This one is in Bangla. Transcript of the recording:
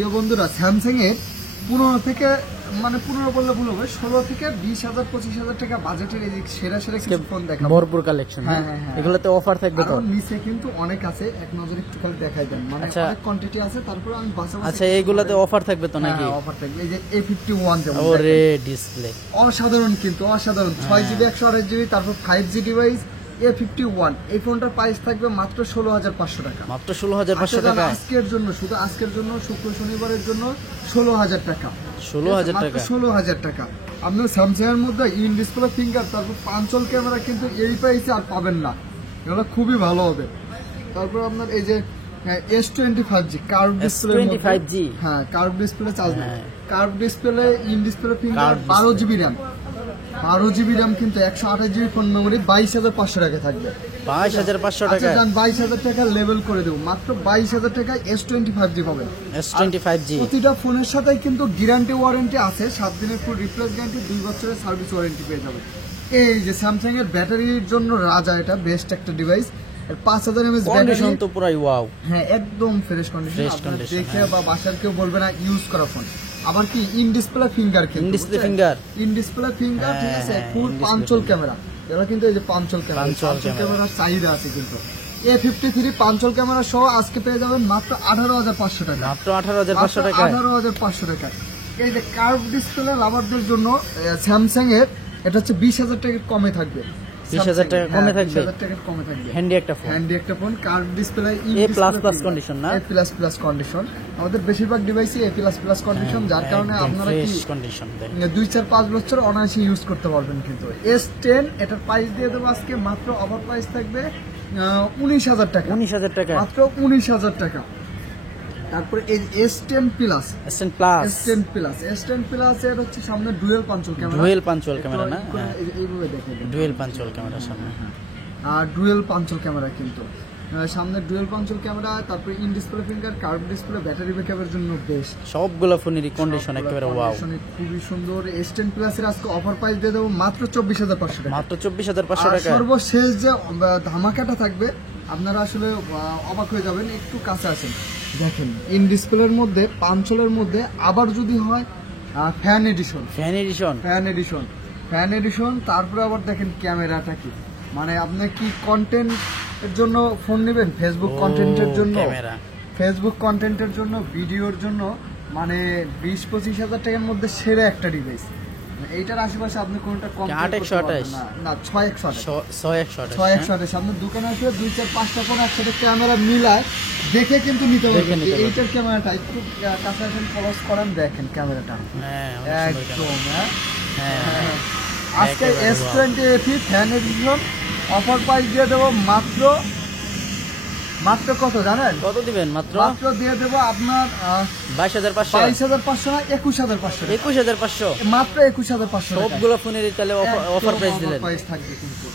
প্রিয় বন্ধুরা, স্যামসাং এর 15 থেকে মানে 15 বললে ভুল হবে, 16 থেকে 20,000 25,000 টাকা বাজেটের এই সেরা সেরা কিছু ফোন দেখাবো। ভরপুর কালেকশন। হ্যাঁ। এগুলোতে অফার থাকবে তো? নিচে কিন্তু অনেক আছে, এক নজরে একটু খালি দেখাই দেন, মানে অনেক কোয়ান্টিটি আছে। তারপর আমি বাসাবাসি। আচ্ছা, এইগুলোতে অফার থাকবে তো নাকি? অফার থাকবে। এই যে A51 যেমন, ওরে ডিসপ্লে অসাধারণ, কিন্তু অসাধারণ। 6GB 128GB, তারপর 5G ডিভাইস A51। এই ফোনটার প্রাইস থাকবে মাত্র 16,500 টাকা। মাত্র 16,500 টাকা আজকের জন্য, শুধু আজকের জন্য, শুক্র শনিবারের জন্য 16,000 টাকা। 16,000 টাকা, 16,000 টাকা। আপনার স্যামসাং এর মধ্যে ইন ডিসপ্লে ফিঙ্গার, তারপর পাঞ্চল ক্যামেরা কিন্তু এই প্রাইসে আর পাবেন না। এগুলো খুবই ভালো হবে। তারপর আপনার এই যে S25G কার্ভ ডিসপ্লে, হ্যাঁ কার্ভ ডিসপ্লে চার্জ নেই, curve display, in display finger, 12GB RAM, 12GB RAM, কিন্তু 128GB ফোন মেমোরি, 22,500 টাকা থাকবে। 22,500 টাকা। 22,000 টাকা লেভেল করে দেবো, মাত্র 22,000 টাকায় S25G পাবেন। S25G প্রতিটা ফোনের সাথেই কিন্তু গ্যারান্টি ওয়ারেন্টি আছে, 7 দিনের ফুল রিপ্লেস গ্যারান্টি, 2 বছরের সার্ভিস ওয়ারেন্টি পেয়ে যাবেন। এই যে স্যামসাং এর ব্যাটারির জন্য রাজা, এটা বেস্ট একটা ডিভাইস। 5000 mAh কন্ডিশন তো পুরাই ওয়াও। হ্যাঁ, একদম ফ্রেশ কন্ডিশন। আপনারা দেখে বা বাসার কেউ বলবে না ইউজ করা ফোন। আবার কি ইন ডিসপ্লে ফিঙ্গার, কিন্তু ইন ডিসপ্লে ফিঙ্গার, ঠিক আছে, ফুল পাঞ্চল ক্যামেরা। এরা কিন্তু এই যে পাঞ্চল ক্যামেরার চাহিদা আছে কিন্তু। A53 পাঞ্চল ক্যামেরা সহ আজকে পেয়ে যাবেন মাত্র 18,500 টাকা। মাত্র 18,500 টাকা। 18,500 টাকা। এই যে কার্ভ ডিসপ্লে লাভারদের জন্য স্যামসাং এর এটা হচ্ছে 20,000 টাকা কমে থাকবে। 20,000 টাকা কমে থাকবে। 20,000 টাকা কমে থাকবে। হ্যান্ডি একটা phone, curve display, A++ condition না? A++ condition. আমাদের বেশিরভাগ ডিভাইসই A++ কন্ডিশন, যার কারণে আপনারা কি 2-4-5 বছর অনায়াসে ইউজ করতে পারবেন। কিন্তু S10 এটার প্রাইস দিয়ে দেবো আজকে মাত্র, অফার প্রাইস থাকবে 19,000 টাকা। 19,000 টাকা, মাত্র 19,000 টাকা। তারপরে এই S10 প্লাস, S10 প্লাস এর হচ্ছে সামনে ডুয়েল পাঞ্চল ক্যামেরা। না? এইভাবে দেখেন, ডুয়েল পাঞ্চল ক্যামেরা সামনে, আর ডুয়েল পাঞ্চল ক্যামেরা কিন্তু সামনে ডুয়েল পাঞ্চল ক্যামেরা। তারপরে in display finger, curve display, battery ব্যাকআপের জন্য বেস্ট। সবগুলো ফোনেরই কন্ডিশন একেবারে ওয়াও, খুবই সুন্দর। S10 প্লাস এর আজকে অফার প্রাইস দিয়ে দেবো মাত্র 24,500 টাকা। মাত্র 24,500 টাকা। সর্বশেষ যে ধামাকাটা থাকবে, আপনারা আসলে অবাক হয়ে যাবেন। একটু কাছে আসেন, দেখেন ইন ডিসপ্লের মধ্যে, পাঞ্চলের মধ্যে আবার যদি হয় ফ্যান এডিশন, তারপরে আবার দেখেন ক্যামেরাটা কি, মানে আপনি কি কন্টেন্ট এর জন্য ফোন নেবেন, ফেসবুক কন্টেন্টের জন্য, ভিডিওর জন্য, মানে 20-25,000 টাকার মধ্যে সেরা একটা ডিভাইস। এইটার আশেপাশে আপনি কোনটা কম না, 6-128 আপনার দোকানে আসলে 2-4-5টা ফোন একসাথে ক্যামেরা মিলায় দেখে কিন্তু নিতে পারবেন। এইটার ক্যামেরাটা একটু কাছে আসেন, ফলোস করেন, দেখেন ক্যামেরাটা একদম। আজকে S20 fan addition offer price দিয়ে দেবো মাত্র কত জানেন? কত দিবেন? মাত্র দিয়ে দেবো আপনার 22,500 না, 21,500। 21,500, মাত্র 21,500। সবগুলো ফোনের তাহলে অফার প্রাইস দিলেন। প্রাইস থাকবে কিন্তু।